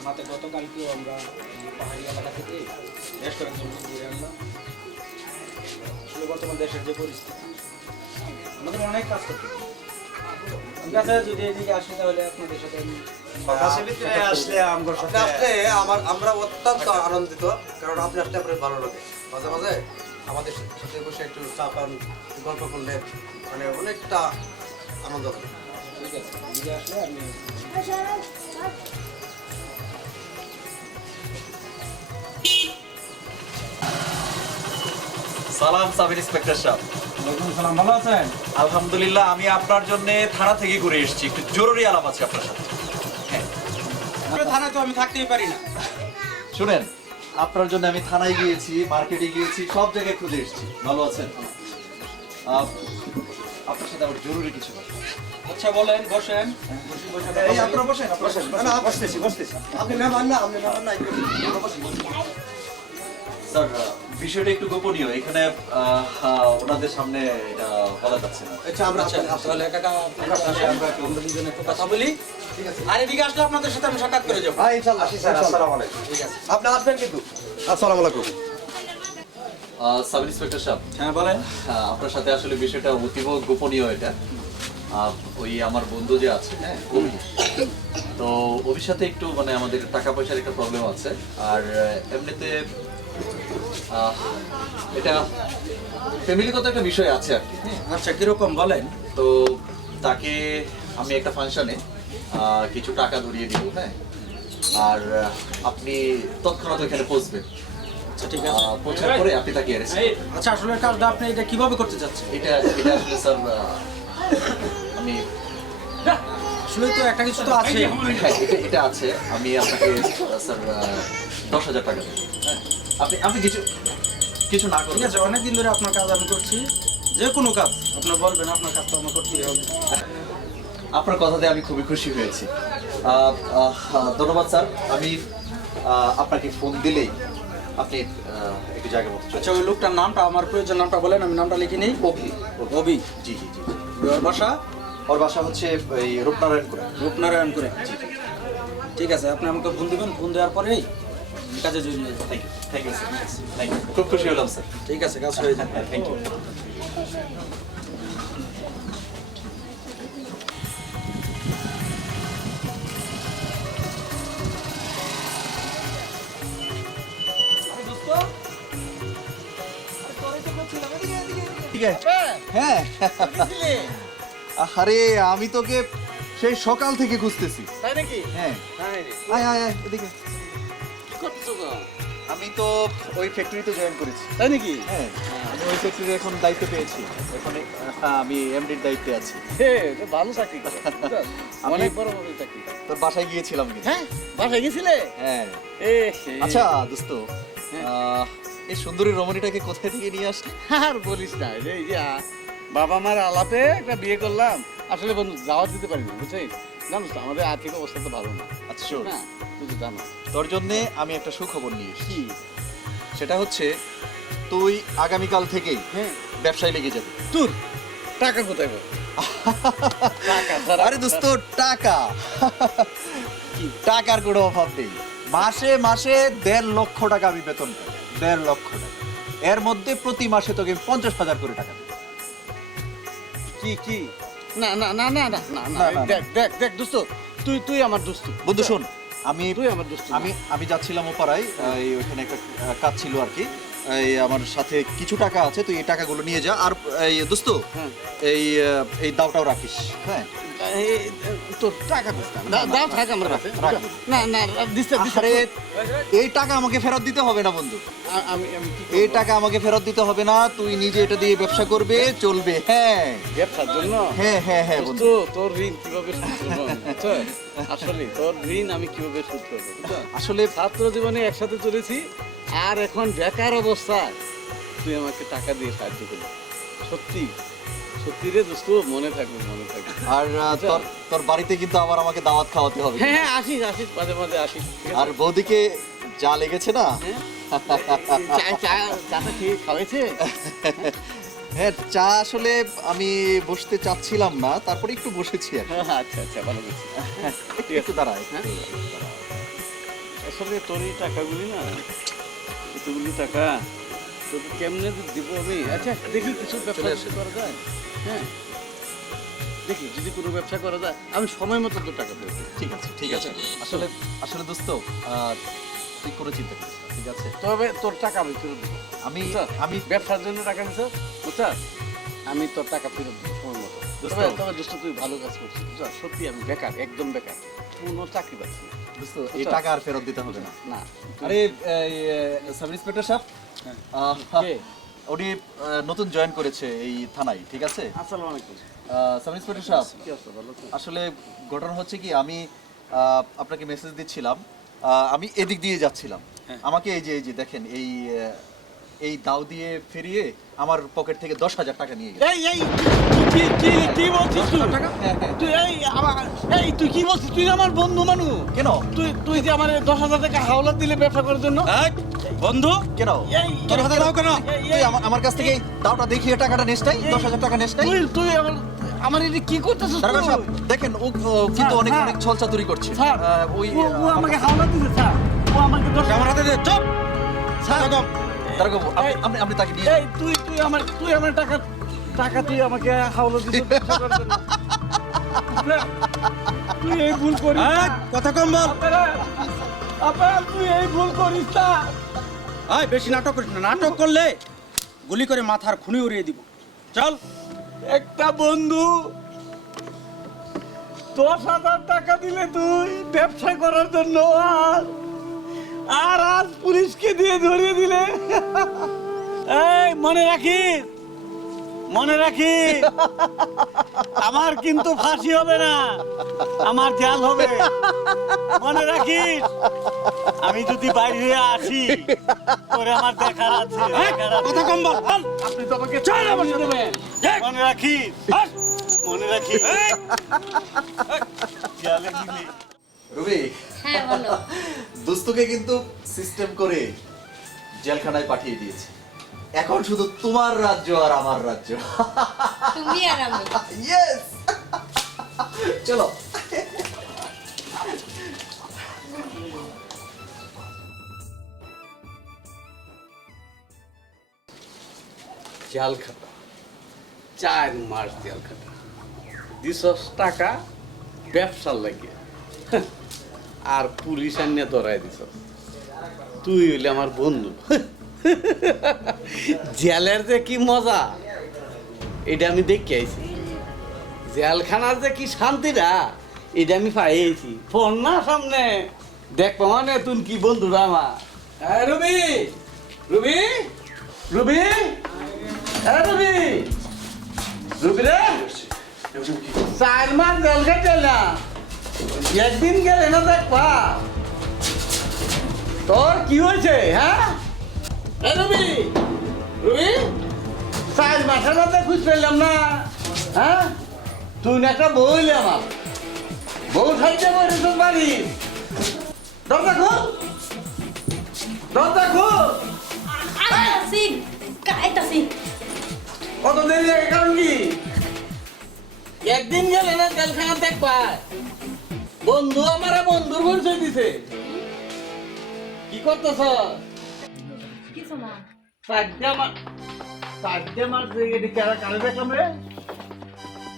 আমাদের গতকালকেও আমরা পাহাড়ি এলাকা থেকে রেস্টুরেন্ট ঘুরে আনলাম। আসলে বর্তমান দেশের যে পরিস্থিতি, আমাদের অনেক কাজ করতে হবে। ঠিক আছে, যদি এদিকে আসি তাহলে আপনাদের সাথে আসলে আমরা অত্যন্ত আনন্দিত, কারণ আপনি আসলে আপনার ভালো লাগে। মাঝে মাঝে আমাদের সাথে বসে একটু চা পান, গল্প করলে মানে অনেকটা আনন্দ লাগে। ঠিক আছে, এদিকে আসলে আমি সালাম সাব ইন্সপেক্টর সাহেব। ওয়ালাইকুম সালাম, ভালো আছেন? আলহামদুলিল্লাহ, আমি আপনার জন্য থানা থেকে ঘুরে এসেছি, একটু জরুরি আলাপ আছে আপনার সাথে। থানায় তো আমি থাকতেই পারি না। শুনেন, আপনার জন্য আমি থানায় গিয়েছি, মার্কেটে গিয়েছি, সব জায়গায় খুঁজে এসেছি। ভালো আছেন? আপনার সাথে আমার জরুরি কিছু কথা। আচ্ছা বলেন, বসেন। এই আপনারা বসেন, বসেন। বসতেছি। আপনি মেহমান না, আপনি মেহমান না, একটু বসেন। স্যার, বিষয়টা একটু গোপনীয়, এখানে ওনাদের সামনে এটা বলা যাচ্ছে না। আচ্ছা, আমরা তাহলে কাকা আমরা দুজনে একটু কথা বলি। ঠিক আছে। আর এদিকে আসলে আপনাদের সাথে আমি সাক্ষাৎ করে যাবো। হ্যাঁ, ইনশাআল্লাহ। আসসালামু আলাইকুম। ঠিক আছে। আপনি আসবেন কিন্তু। আসসালামু আলাইকুম। সাব ইন্সপেক্টর সাহেব, হ্যাঁ বলেন। আপনার সাথে আসলে বিষয়টা অতীব গোপনীয়। এটা ওই আমার বন্ধু যে আছে, হ্যাঁ, অভি। তো অভির সাথে একটু মানে আমাদের টাকা পয়সার একটা প্রবলেম আছে। আর এমনিতে এটা ফ্যামিলিগত একটা বিষয় আছে আর কি। আচ্ছা, কিরকম বলেন? তো তাকে আমি একটা ফাংশনে কিছু টাকা ধরিয়ে দিব, হ্যাঁ। আর আপনি তৎক্ষণাৎ এখানে পৌঁছবেন। আচ্ছা ঠিক আছে। পৌঁছার পরে আপনি তাকে অ্যারেস্ট করবেন। আচ্ছা, আসলে কাজটা আপনি এটা কিভাবে করতে চাচ্ছেন? এটা এটা আসলে স্যার আসলে তো একটা কিছু তো আছে। হ্যাঁ, এটা আছে। আমি আপনাকে স্যার 10,000 টাকা দেবো, হ্যাঁ। আপনি আপনি কিছু কিছু না ঠিক করবেন। আছে, অনেকদিন ধরে আপনার কাজ আমি করছি। যে কোনো কাজ আপনি বলবেন, আপনার কাজ তো আমার করতেই হবে। আপনার কথাতে আমি খুবই খুশি হয়েছি। ধন্যবাদ স্যার। আমি আপনাকে ফোন দিলেই আপনি একটু জায়গা মতো আচ্ছা, ওই লোকটার নামটা, আমার প্রয়োজন নামটা বলেন, আমি নামটা লিখে নিই। অভি। অভি। জি জি জি। ওর বাসা ওর বাসা হচ্ছে এই রূপনারায়ণপুরে। রূপনারায়ণ করে। ঠিক আছে, আপনি আমাকে ফোন দিবেন। ফোন দেওয়ার পরেই কাজে জড়িয়ে যাবেন। Thank you, thank you sir, thank you. খুব খুশি হলাম স্যার। ঠিক আছে, কাজ হয়ে যাবে। Thank you. ঠিক আছে। হ্যাঁ, আরে আমি তোকে সেই সকাল থেকে খুঁজতেছি। তাই নাকি? হ্যাঁ, আয় আয় আয় এদিকে। আমি তো ওই ফ্যাক্টরিতে জয়েন করেছি। তাই নাকি? হ্যাঁ, আমি ওই ফ্যাক্টরির এখন দায়িত্ব পেয়েছি। এখন আমি এমডির দায়িত্বে আছি। ভালো চাকরি। অনেক বড় বড় চাকরি। তোর বাসায় গিয়েছিলাম কিন্তু। হ্যাঁ, বাসায় গেছিলে? হ্যাঁ। আচ্ছা, আচ্ছা দোস্ত, এই সুন্দরী রমণীটাকে কোথায় থেকে নিয়ে আসলি? আর বলিস না, এই যে বাবা মার আলাপে একটা বিয়ে করলাম। আসলে বন্ধু দাওয়াত দিতে পারিনি, বুঝছিস? জানিস তো আমাদের আর্থিক অবস্থা তো ভালো না। আচ্ছা শোন, না, তুই তো জানো। তোর জন্যে আমি একটা সুখবর নিয়ে এসেছি। কি? সেটা হচ্ছে তুই আগামীকাল থেকেই হ্যাঁ, ব্যবসায় লেগে যাবি। তোর টাকা কোথায় পাবো? টাকা ছাড়া- আরে দোস্ত, টাকা টাকার কোনো অভাব নেই। মাসে মাসে 1.5 লক্ষ টাকা আমি বেতন পাই। 1.5 লক্ষ টাকা। এর মধ্যে প্রতি মাসে তোকে 50,000 করে টাকা দেব। কি কি? না না না না না না না, না, না, দেখ দেখ দেখ দোস্ত, তুই তুই আমার দোস্ত। বন্ধু শোন, আমি তুই আমার দোস্ত। আমি যাচ্ছিলাম ওপাড়ায়, ওইখানে একটা কাজ ছিল আর কি। এই আমার সাথে কিছু টাকা আছে, তুই এই টাকাগুলো নিয়ে যা। আর এই দোস্ত, হ্যাঁ। এই দাওটাও রাখিস। হ্যাঁ, তোর টাকা দিস না, দাও থাক আমার কাছে। রাখ। না না, দিস না, দিস না। আরে এই টাকা আমাকে ফেরত দিতে হবে না বন্ধু। আমি আমি কি এই করবো? টাকা আমাকে ফেরত দিতে হবে না, তুই নিজে এটা দিয়ে ব্যবসা করবে, চলবে। হ্যাঁ ব্যবসার জন্য? হ্যাঁ হ্যাঁ হ্যাঁ দোস্ত, বন্ধু। তোর ঋণ কিভাবে শোধ করবো আমি, বুঝছো? আসলে তোর ঋণ আমি কিভাবে শোধ করবো, বুঝছো? আসলে ছাত্র জীবনে একসাথে চলেছি, আর এখন বেকার অবস্থায় তুই আমাকে টাকা দিয়ে সাহায্য করবি। সত্যি সত্যি রে দোস্ত, মনে থাকবে, মনে থাকবে। আর তোর তোর বাড়িতে কিন্তু আবার আমাকে দাওয়াত খাওয়াতে হবে। হ্যাঁ হ্যাঁ, আসিস আসিস, মাঝে মাঝে আসিস, ঠিক আছে? আর বৌদিকে যা লেগেছে না, হ্যাঁ, চাটা খেয়ে খাওয়াইছে? হ্যাঁ চা আসলে আমি বসতে চাচ্ছিলাম না, তারপরে একটু বসেছি আর কি। আচ্ছা আচ্ছা, ভালো করছি। একটু একটু দাঁড়ায়। হ্যাঁ? আসলে তোর এই টাকাগুলি না, এতগুলি টাকা তোকে কেমনে দিব আমি? আচ্ছা দেখি কিছু ব্যবসা করা যায়। হ্যাঁ দেখি যদি কোনো ব্যবসা করা যায়, আমি সময় মতো তোর টাকা দেবো। ঠিক আছে ঠিক আছে। আসলে আসলে দোস্ত তুই কোনো চিন্তা করিস না, ঠিক আছে? তবে তোর টাকা আমি ফেরত দেবো। আমি আমি ব্যবসার জন্য টাকা দিছ, বুঝছাস? আমি তোর টাকা ফেরত দেবো সময় মতো। তবে তবে দোস্ত তুই ভালো কাজ করছিস, বুঝছাস? সত্যি আমি বেকার, একদম বেকার, কোনো চাকরি পাচ্ছি না। দোস্ত এই টাকা আর ফেরত দিতে হবে না। না আরে সাব ইন্সপেক্টর সাহেব, কে? উনি নতুন জয়েন করেছে এই থানায়, ঠিক আছে? আসসালামু আলাইকুম। সাব ইন্সপেক্টর সাহেব, কি অবস্থা, ভালো আছেন? আসলে ঘটনা হচ্ছে কি, আমি আপনাকে মেসেজ দিচ্ছিলাম, আমি এদিক দিয়ে যাচ্ছিলাম, আমাকে এই যে দেখেন এই দাও দিয়ে ফিরিয়ে আমার পকেট থেকে 10,000 টাকা নিয়ে গেছে। এই কি বলছিস তুই? তুই তুই কি বলছিস? তুই আমার বন্ধু মানুষ। কেন? তুই যে আমার 10,000 টাকা হাওলাত দিলে ব্যবসা করার জন্য। বন্ধু কেন তোর হাতে দাও কেন? তুই আমার কাছ থেকে দাওটা দেখিয়ে টাকাটা নেস নাই, 10,000 টাকা নেস নাই? তুই আমার এটা কি করতেছিস? দারোগা সাহেব, দেখেন ও কিন্তু অনেক অনেক ছলচাতুরি করছে। স্যার, ওই ও আমাকে হাওলাত দিছে স্যার। ও আমাকে 10,000 আমার হাতে দে, চুপ। স্যার, দারোগা বাবু, আপনি তাকে নিয়ে এই তুই আমার টাকা তুই আমাকে হাওলাত দিছিস ব্যবসা করার জন্য। তুই এই ভুল করিস না। কথা কম বল। আপনারা তুই এই ভুল করিস না। আয় বেশি নাটক করিস না, নাটক করলে গুলি করে মাথার খুনি উড়িয়ে দিব। চল। একটা বন্ধু 10,000 টাকা দিলে তুই ব্যবসা করার জন্য, আর আজ পুলিশকে দিয়ে ধরিয়ে দিলে। এই মনে রাখিস, আমার কিন্তু ফাঁসি হবে না, আমার জেল হবে। মনে রাখিস, আমি যদি বাইরে হয়ে আসি তোরে আমার দেখার আছে। কথা কম বল। আপনি তো আমাকে চল আমার সাথে মনে রাখিস, মনে রাখিস। জেলে গেলি। রবি, হ্যাঁ বলো। দোস্তকে কিন্তু সিস্টেম করে জেলখানায় পাঠিয়ে দিয়েছে। এখন শুধু তোমার রাজ্য আর আমার রাজ্য। তুমি আর আমি। ইয়েস, চলো। জাল খাতা, 4 মাস জাল খাতা, 200 টাকা ব্যবসার লাগে, আর পুলিশ আনিয়ে ধরাই দিছ। তুই হইলে আমার বন্ধু। জেলের যে কি মজা এটা আমি দেখে আইছি, জেলখানার যে কি শান্তিটা এটা আমি পাইছি। ফোন না সামনে দেখবো মানে তুই কি বন্ধুরা আমার। রবি রবি রবি রবি রবি রে, 4 মাস জেল খেটে না, একদিন গেলে না দেখবা তোর কি হয়েছে? হ্যাঁ রবি রবি, 4 মাসের মধ্যে খুঁজ পেলাম না। হ্যাঁ তুই না একটা বউ হইলে আমার বউ খাইতে বসে তোর বাড়ি। দরজা খোল, দরজা খোল। আইতাছি, আইতাছি। কত দেরি লাগে কারণ কি? একদিন গেলে না জেলখানা দেখবা বন্ধু আমার বন্ধুর পরিচয় দিছে। কি করতেছ? কিছু না। কারে দেখলাম রে?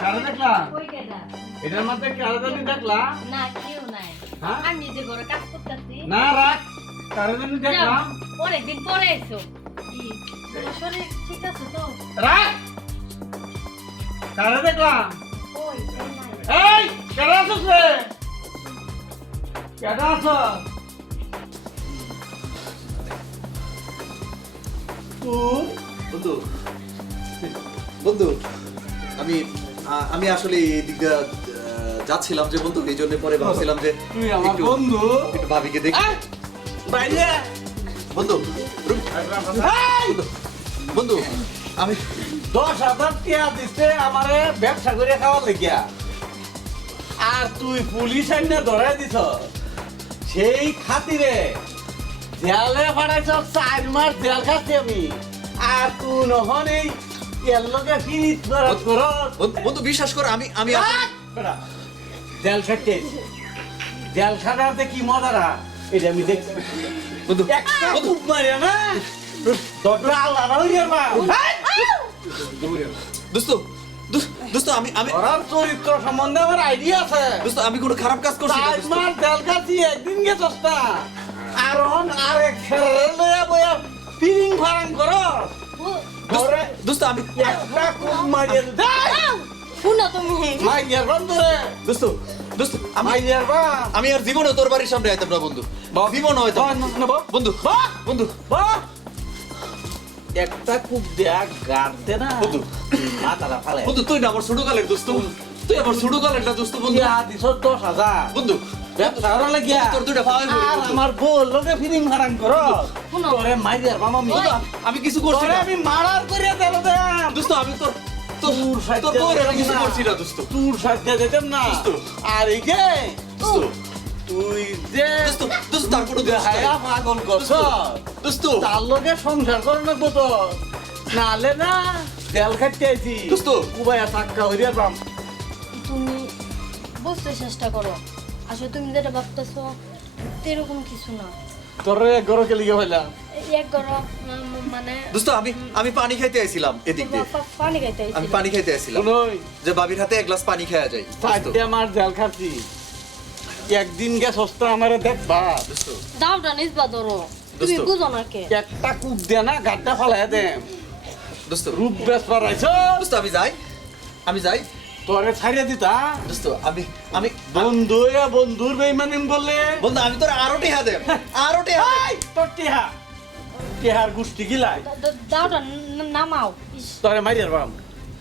কারে দেখলাম? কই গেলা? এটার মধ্যে কারে জানি দেখলাম? না কেউ নাই। হ্যাঁ? আমি নিজে ঘরে কাজ করতেছি। না রাখ, কারে জানি দেখলাম? অনেকদিন পরে এসো। কি? তোমার শরীর ঠিক আছে তো? রাখ, কারে দেখলাম? কই? কেউ নাই। এই কেডা আছিস রে? কেডা আছ? তুই বন্ধু, বন্ধু, আমি আসলে এই দিক দিয়ে যাচ্ছিলাম যে বন্ধু, এই জন্য পরে ভাবছিলাম যে তুই আমার একটু বন্ধু। ভাবিকে দেখি। বাইরে বন্ধু, বন্ধু, আমি 10,000 টাকা দিতে আমারে ব্যবসা করে খাওয়ার লাগিয়া, আর তুই পুলিশ আইনে ধরাই দিছ। সেই খাতিরে জেলে ফাড়াইছ, 4 মাস জেল খাচ্ছি আমি, আর তুই নহন এই এর লগে ফিরিত বন্ধু বিশ্বাস কর, আমি জেল খাটতে জেল খাটাতে কি মজারা এটা আমি দেখছি বন্ধু একটা খুব মারিয়া না দরজা আলাদা হয়ে যাবা দোস্ত দোস্ত আমি ওর চরিত্র সম্বন্ধে আমার আইডিয়া আছে দোস্ত আমি কোনো খারাপ কাজ করছি না দোস্ত। মাস তেল কাছি একদিন গেছস না আর অন আরেক খেলে বয়া পিরিং ফারাং করো ঘরে দোস্ত আমি একটা খুব মারিয়া দেয় শুনো তুমি মাইয়ার বন্ধুরে দোস্ত দোস্ত মাইয়ার বা আমি আর জীবনে তোর বাড়ির সামনে আইতাম না বন্ধু জীবন হয়তো বন্ধু বন্ধু একটা খুব দেয়া গাড়তে না বন্ধু। মাথাটা ফালে বন্ধু তুই না আমার ছোট কালের দোস্ত তুই আমার ছোট কালের না দোস্ত বন্ধু দিছ 10,000 বন্ধু ব্যবসা করা লাগিয়া তোর দুইটা ভাই আর আমার বল লোকে ফিরিং ফারাং করো শুনো। তোরে মাইয়ার মামা মি আমি কিছু করছি তোরে না আমি মারার করে দেব দেম দোস্ত আমি তোর তোর সাথে তোর বউয়ের আমি কিছু না। করছি না দোস্ত তোর সাথে যেতাম না দোস্ত। আর এই যে দোস্ত তুই যে দোস্ত দোস্ত তার কোনো দোষ নাই। হায়া পাগল করছ দোস্ত তার লগে সংসার করে না কত নালে না তেল খাইতে আইছি দোস্ত। উবাইয়া টাক্কা হইয়া পাম তুমি বুঝতে চেষ্টা করো আসলে তুমি যেটা ভাবতেছো এরকম কিছু না তোরে গরকে লিগে হইলাম এক করো মানে দোস্ত আমি পানি খাইতে আইছিলাম এদিক দিয়ে পানি খাইতে আমি পানি খাইতে আইছিলাম শুনই যে বাবির হাতে এক গ্লাস পানি খাওয়া যায় দোস্ত, ফাইটে আমার তেল খাচ্ছি একদিন গে সস্তা আমারে দেখবা দোস্ত দাওটা নিসবা ধরো তুমি দোস্ত। বুঝো না কে একটা কূপ দে না গাড্ডা ফালাই দেম দোস্ত রূপ বেশ পারাইছ দোস্ত আমি যাই তোরে ছাড়িয়ে দিতা দোস্ত আমি বন্ধু বন্ধুর বেইমানি বললে বন্ধু আমি তোর আরো টিহা দেব আরো টিহা দেব। তোর টিহা টিহার গুষ্টি গিলাই দাওটা নামাও ইস, তোরে মাইয়ার বাম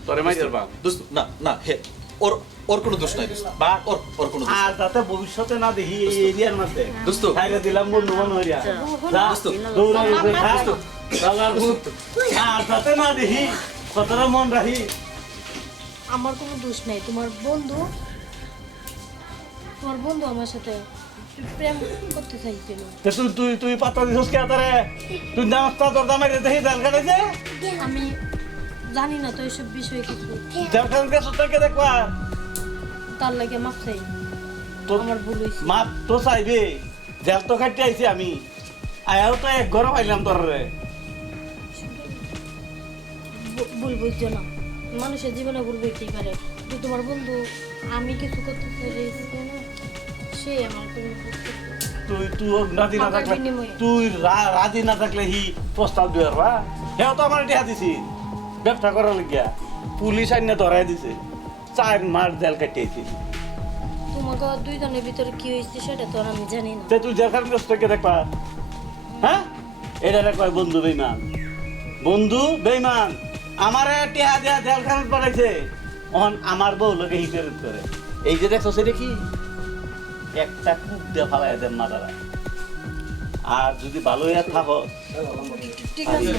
তোরে মাইয়ার বাম দোস্ত না না হে ওর ওর কোনো দোষ নাই দোস্ত বা ওর কোনো দোষ আর যাতে ভবিষ্যতে না দেখি এই এরিয়ার মধ্যে দোস্ত। ছাইরে দিলাম বন্ধু মন হইয়া যা, দোস্ত। দৌড়াই মা- মা- দোস্ত দালার ভূত। আর যাতে না দেখি কতটা মন রাখি আমার কোনো দোষ নাই তোমার বন্ধু আমার সাথে প্রেম করতে চাইছিল তে তুই তুই তুই পাতা দিছস কে তারে তুই নাস্তা তোর দামে দেখি দাল কাটাইছে আমি জানি না তো এসব বিষয়ে কিছু দাল কাটাইছে সত্যকে দেখবা তার লাগে মাপ চাই তো আমার ভুল হয়েছে মাপ তো চাইবে জাল তো খাইতে আইছি আমি আয়াও তো এক ঘর পাইলাম তোর রে ভুল বুঝছো না মানুষের জীবনে ভুল বুঝতেই পারে তো তোমার বন্ধু আমি কিছু করতে চাইছি না সে আমার কোনো ভুল করতে- তুই তুই রাজি না মাথার থাকলে বিনিময়ে। তুই রাজি না থাকলে হি প্রস্তাব দিয়ে পারবা হেও তো আমার টিহা দিছি ব্যবসা করার লাগিয়া পুলিশ আইনে ধরাই দিছে 4 মাস জেল কাটিয়েছি তোমাকে দুইজনের ভিতরে কি হয়েছে সেটা তো আর আমি জানি না তে তুই জেলখান থেকে দেখবা হ্যাঁ এটা কয় বন্ধু বেইমান বন্ধু বেইমান আমারে টিহা দিয়া জেলখান পাঠাইছে অন আমার বউ লোকে হিসেবে করে এই যে দেখছো সেটা কি একটা কূপ দিয়ে ফালাই দেন মাদারা আর যদি ভালো হইয়া থাকো ঠিক আছে